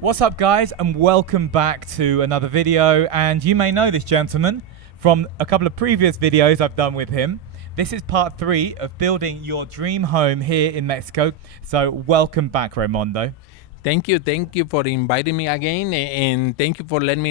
What's up, guys, and welcome back to another video. And you may know this gentleman from a couple of previous videos I've done with him. This is part 3 of building your dream home here in Mexico. So welcome back, Raymundo. Thank you for inviting me again, and thank you for letting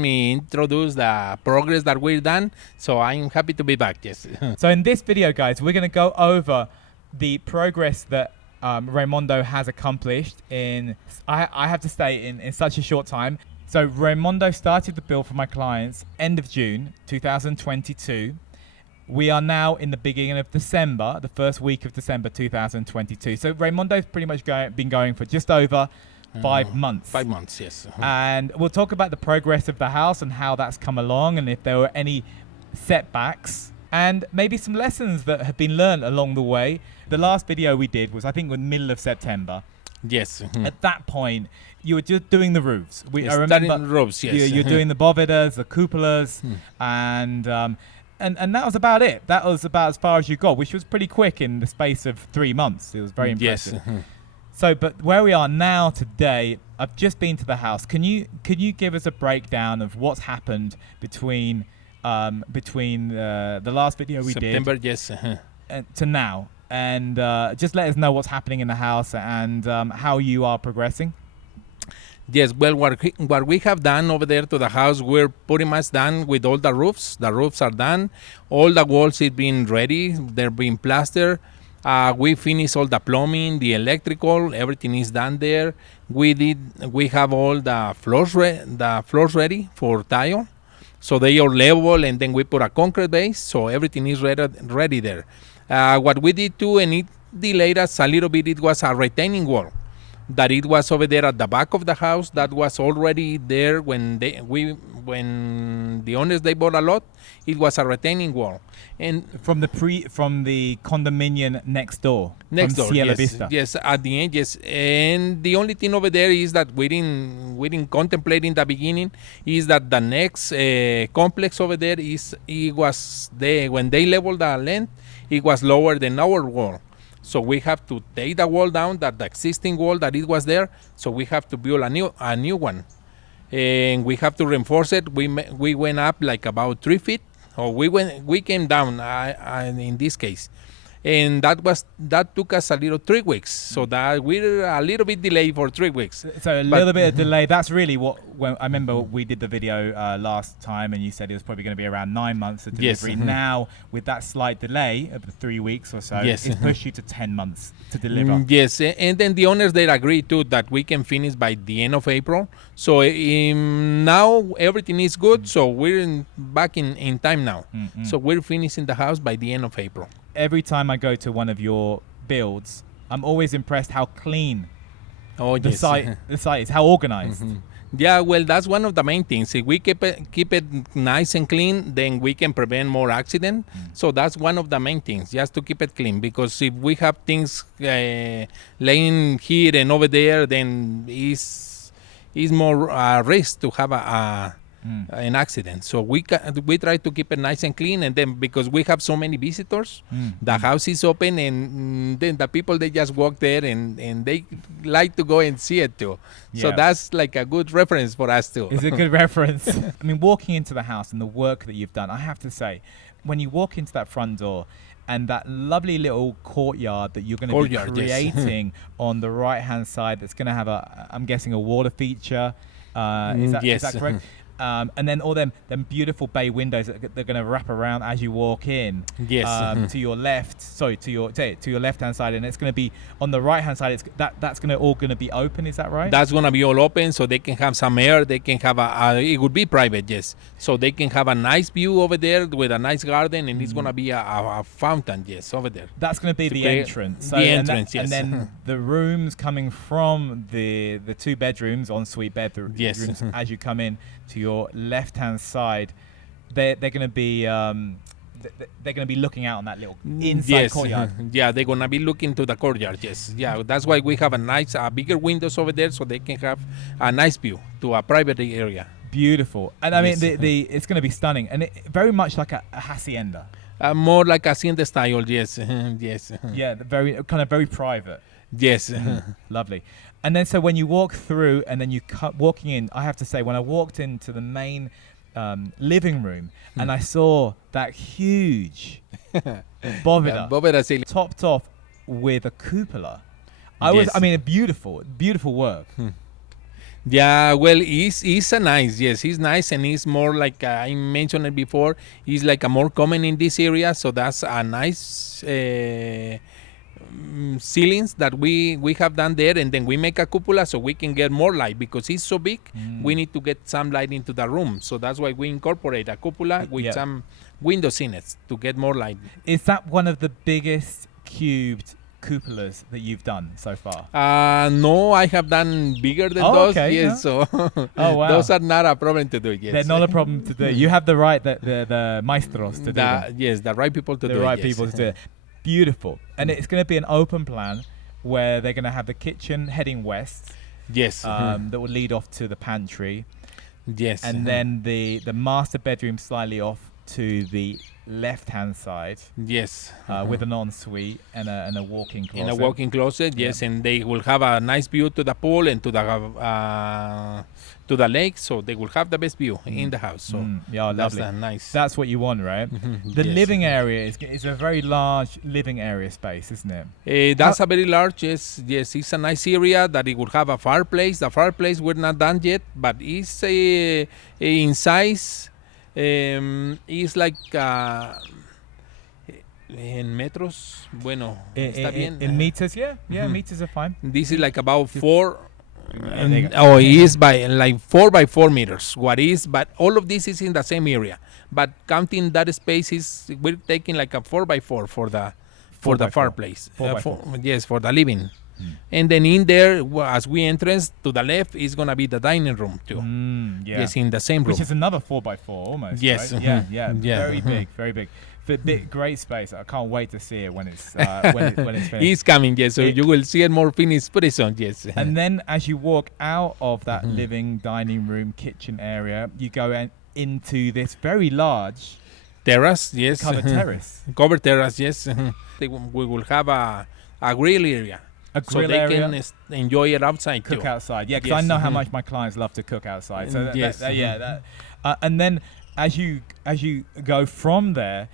me introduce the progress that we've done. So I'm happy to be back. Yes. So in this video, guys, we're going to go over the progress that Raymundo has accomplished in, I have to say, in such a short time. So Raymundo started the build for my clients end of June 2022. We are now in the beginning of December, the first week of December 2022. So Raymundo's pretty much been going for just over 5 months. 5 months, yes. And we'll talk about the progress of the house and how that's come along, and if there were any setbacks and maybe some lessons that have been learned along the way. The last video we did was, I think, in the middle of September. Yes. At that point, you were just doing the roofs. I remember roofs. Yes. You're doing the bovedas, the cupolas, and that was about it. That was about as far as you got, which was pretty quick in the space of 3 months. It was very impressive. Yes. So, but where we are now today, I've just been to the house. Can you give us a breakdown of what's happened between the last video we September, did, yes, to now, and just let us know what's happening in the house and how you are progressing. Yes, well, what we have done over there to the house, we're pretty much done with all the roofs. The roofs are done. All the walls is being ready. They're being plastered. We finished all the plumbing, the electrical, everything is done there. We have all the floors ready for tile. So they are level, and then we put a concrete base, so everything is ready there. What we did too, and it delayed us a little bit, it was a retaining wall that it was over there at the back of the house that was already there when the owners they bought a lot. It was a retaining wall, and from the condominium next door, Cielo yes, Vista. Yes, at the end, yes. And the only thing over there is that we didn't contemplate in the beginning is that the next complex over there when they leveled the land, it was lower than our wall. So we have to take the wall down, the existing wall that it was there. So we have to build a new one, and we have to reinforce it. We went up like about 3 feet, or we came down in this case, and that took us a little 3 weeks. So that we're a little bit delayed for 3 weeks. So little bit of delay. That's really when I remember we did the video last time, and you said it was probably going to be around 9 months of delivery. Yes. Now, with that slight delay of 3 weeks or so, yes. It's pushed you to 10 months to deliver. Yes, and then the owners they agreed too that we can finish by the end of April. So now everything is good. So we're back in time now. Mm-hmm. So we're finishing the house by the end of April. Every time I go to one of your builds, I'm always impressed how clean the site is, how organized. Mm-hmm. Yeah, well, that's one of the main things. If we keep it nice and clean, then we can prevent more accident. So that's one of the main things, just to keep it clean. Because if we have things laying here and over there, then it's more risk to have an accident. So we try to keep it nice and clean, and then because we have so many visitors, the house is open, and then the people they just walk there and they like to go and see it too. Yeah. So that's like a good reference for us too. It's a good reference. I mean, walking into the house and the work that you've done, I have to say, when you walk into that front door and that lovely little courtyard that you're going to be creating on the right hand side, that's going to have I'm guessing a water feature. Is that correct? And then all them beautiful bay windows that they're going to wrap around as you walk in. Yes. To your left. Sorry, to your left hand side, and it's going to be on the right hand side. That's going to all going to be open. Is that right? That's going to be all open, so they can have some air. They can have it would be private, yes. So they can have a nice view over there with a nice garden, and it's going to be a fountain, yes, over there. That's going to be the entrance. So, the entrance, yes. And then the rooms coming from the 2 bedrooms, ensuite bedrooms, yes. As you come in to your left hand side, they're going to be looking out on that little inside courtyard. Yeah, they're going to be looking to the courtyard. Yes, yeah, that's why we have a nice bigger windows over there, so they can have a nice view to a private area. Beautiful. And I mean, it's going to be stunning, and very much like a hacienda. More like a hacienda style. Yes. Yes. Yeah, very private. Yes. Lovely. And then so when you walk through and then you walking in, I have to say, when I walked into the main living room and I saw that huge boveda Bóveda ceiling. topped off with a cupola. I mean, beautiful work. Yeah, well, he's a nice, yes, he's nice, and he's more like I mentioned it before. He's like a more common in this area, so that's a nice ceilings that we have done there, and then we make a cupola so we can get more light because it's so big. We need to get some light into the room, so that's why we incorporate a cupola with some windows in it to get more light. Is that one of the biggest cubed cupolas that you've done so far? No, I have done bigger than those. Okay, yes, so wow. those are not a problem to do. Yes, They're not a problem to do. You have the right, the maestros to do them. Yes, the right people to do it. The right yes. people to do it. Beautiful. And it's going to be an open plan where they're going to have the kitchen heading west. Yes. That will lead off to the pantry. Yes. And then the master bedroom slightly off to the left-hand side. Yes. With an ensuite and a walk-in closet. In a walk-in closet, yes, and they will have a nice view to the pool and to the lake, so they will have the best view in the house. So yeah, that's lovely. Nice. That's what you want, right? The living area is a very large living area space, isn't it? That's a very large, yes, it's a nice area that it will have a fireplace. The fireplace we're not done yet, but it's in size. It's like en metros. Bueno, está bien. In meters, yeah, meters are fine. This is like about 4. Oh, it is by like 4 by 4 meters. But all of this is in the same area. But counting that space we're taking like a 4 by 4 for the fireplace. 4 by 4. Yes, for the living. And then in there, as we entrance to the left, is gonna be the dining room too. Yes, in the same room. Which is another 4 by 4 almost. Yes. Right? Yeah. Very big, very big. Big, great space. I can't wait to see it when it's when it's finished. It's coming, yes. So you will see it more finished pretty soon, yes. And then as you walk out of that living, dining room, kitchen area, you go into this very large terrace, yes. Covered terrace. Covered terrace, yes. We will have a grill area. So they can enjoy it outside cook too. outside, yeah, because I know how much my clients love to cook outside. So and then as you go from there,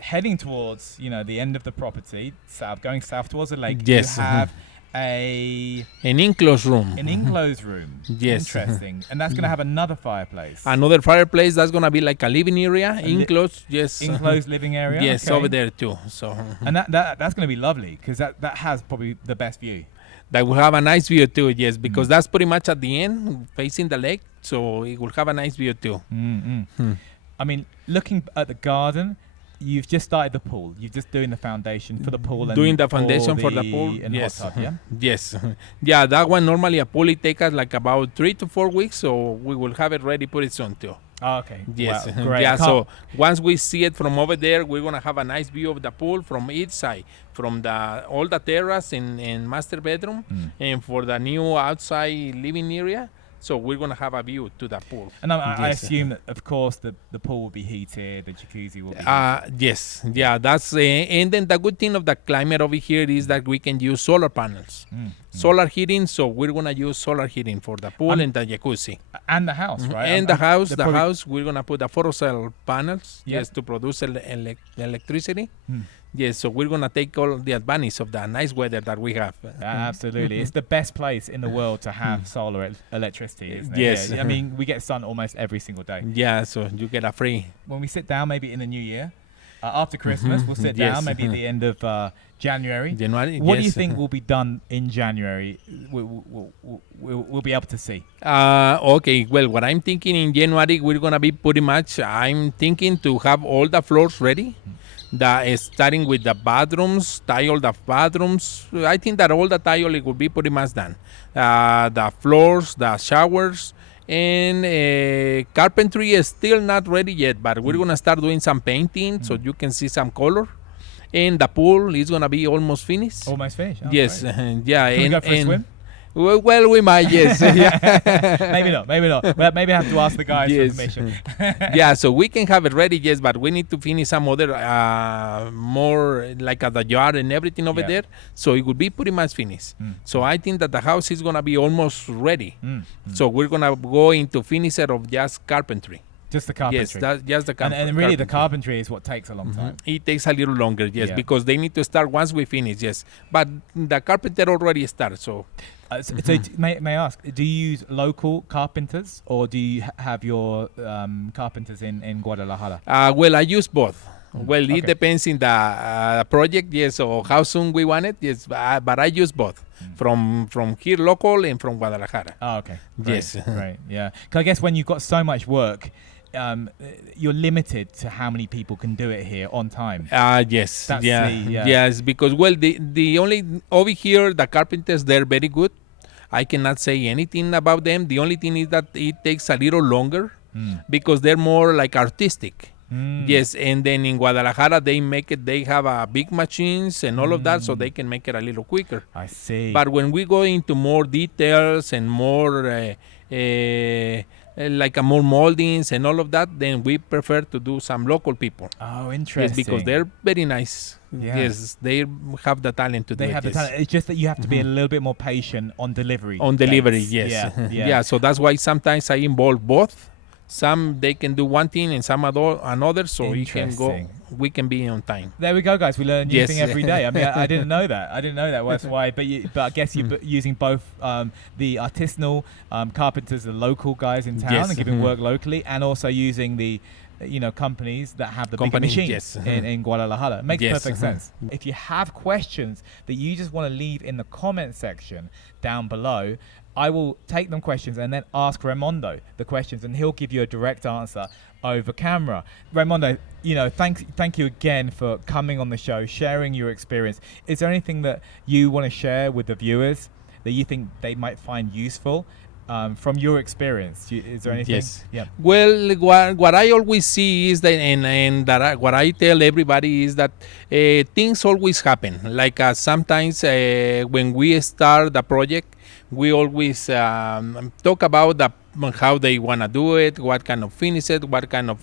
heading towards the end of the property, going south towards the lake, yes. you have an enclosed room. An enclosed room. Yes. Interesting. And that's going to have another fireplace. Another fireplace. That's going to be like a living area, enclosed. Yes. Enclosed living area. Yes, okay. over there too. So. And that's going to be lovely because that has probably the best view. That will have a nice view too. Yes, because that's pretty much at the end, facing the lake. So it will have a nice view too. I mean, looking at the garden. You've just started the pool. You're just doing the foundation for the pool. And doing the foundation for the pool. And yes. hot tub, yeah? Yes. Yeah, that one normally a pool, it takes us like about 3 to 4 weeks. So we will have it ready pretty soon too. Oh, okay. Yes. Wow, great. Yeah, so once we see it from over there, we're going to have a nice view of the pool from each side. From all the terrace and master bedroom. And for the new outside living area. So we're going to have a view to the pool. And I assume that, of course, the pool will be heated, the jacuzzi will be heated. Yes. Yeah, that's... and then the good thing of the climate over here is that we can use solar panels. Solar heating, so we're going to use solar heating for the pool and the jacuzzi. And the house, right? And the house, we're going to put the photocell panels to produce electricity. Yes, so we're going to take all the advantage of the nice weather that we have. Absolutely. It's the best place in the world to have solar electricity, isn't it? Yes. Yeah. I mean, we get sun almost every single day. Yeah, so you get a free. When we sit down, maybe in the new year, after Christmas, we'll sit down, maybe at the end of January. What do you think will be done in January we'll be able to see? Okay, well, what I'm thinking in January, we're going to be pretty much, I'm thinking to have all the floors ready. Starting with the bathrooms, tile the bathrooms. I think that all the tile it will be pretty much done. The floors, the showers, and carpentry is still not ready yet, but we're gonna start doing some painting so you can see some color. And the pool is gonna be almost finished. Almost finished. Oh, yes, right. yeah. Can we go for a swim? Well, we might, yes. Yeah. Maybe not. Well, maybe I have to ask the guys Yes. for permission. Yeah, so we can have it ready, yes, but we need to finish some other more like at the yard and everything over Yeah. there. So it will be pretty much finished. So I think that the house is gonna be almost ready. So we're gonna go into finisher of just carpentry. Just the Yes, carpentry. that's just the and really the carpentry. carpentry is what takes a long time. It takes a little longer, yes, Yeah. because they need to start once we finish, yes. But the carpenter already started, so May I ask, do you use local carpenters or do you have your carpenters in Guadalajara? well, I use both. Well, Okay. it depends in the project, yes, or how soon we want it, yes. But I use both from here local and from Guadalajara. Oh, okay. Great, Yes. Right. Yeah. 'Cause I guess when you've got so much work, you're limited to how many people can do it here on time. Yes, That's yeah, the, yes, because well, the only over here the carpenters they're very good. I cannot say anything about them. The only thing is that it takes a little longer because they're more like artistic. Yes, and then in Guadalajara they make it. They have big machines and all of that, so they can make it a little quicker. I see. But when we go into more details and more like more moldings and all of that, then we prefer to do some local people. Oh, Yes, interesting. because they're very nice. Yeah. Yes, they have the talent to do They it. have the yes. talent. It's just that you have to be a little bit more patient on delivery. On delivery, dates. yes. Yeah. Yeah. Yeah, so that's why sometimes I involve both. Some they can do one thing and some another, so we can go. Interesting. We can be on time. There we go, guys. We learn a new Yes. thing every day. I mean, I didn't know that. That's why. But I guess you're using both the artisanal carpenters, the local guys in town, Yes. and giving work locally, and also using the companies that have the bigger Companies, machines yes. in Guadalajara. It makes Yes. perfect sense. If you have questions that you just want to leave in the comment section down below, I will take them questions and then ask Raymundo the questions, and he'll give you a direct answer over camera. Raymundo, thank you again for coming on the show, sharing your experience. Is there anything that you want to share with the viewers that you think they might find useful from your experience? Is there anything? Yes. Yeah. Well, what I always see is that, and what I tell everybody is that things always happen. Like sometimes when we start the project, we always talk about how they want to do it, what kind of finish it, what kind of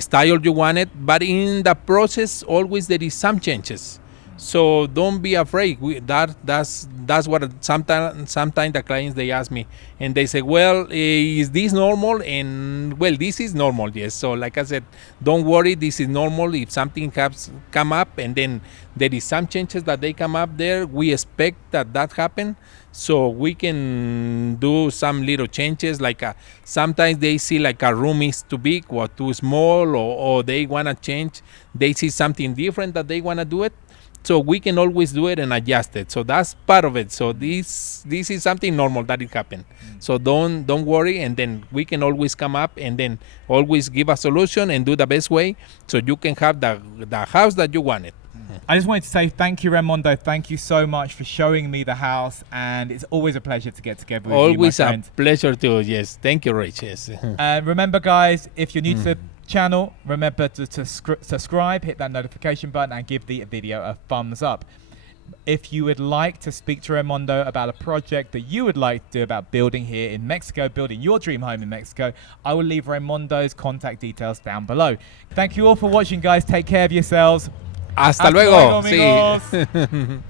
style you want it. But in the process, always there is some changes. So don't be afraid. That's what sometimes the clients they ask me, and they say, well, is this normal? And well, this is normal, yes. So like I said, don't worry, this is normal. If something has come up and then there is some changes that they come up there, we expect that happen. So we can do some little changes, like sometimes they see like a room is too big or too small, or they want to change. They see something different that they want to do it. So we can always do it and adjust it. So that's part of it. So this is something normal that it happened. So don't worry, and then we can always come up and then always give a solution and do the best way so you can have the house that you wanted. I just wanted to say thank you, Raymundo. Thank you so much for showing me the house, and it's always a pleasure to get together with Always you, my a friend. pleasure too. Yes, thank you, Rich. Yes. Remember, guys, if you're new to the channel, remember to subscribe, hit that notification button, and give the video a thumbs up. If you would like to speak to Raymundo about a project that you would like to do about building here in Mexico, building your dream home in Mexico, I will leave Raymundo's contact details down below. Thank you all for watching, guys. Take care of yourselves. Hasta luego. amigos. Sí.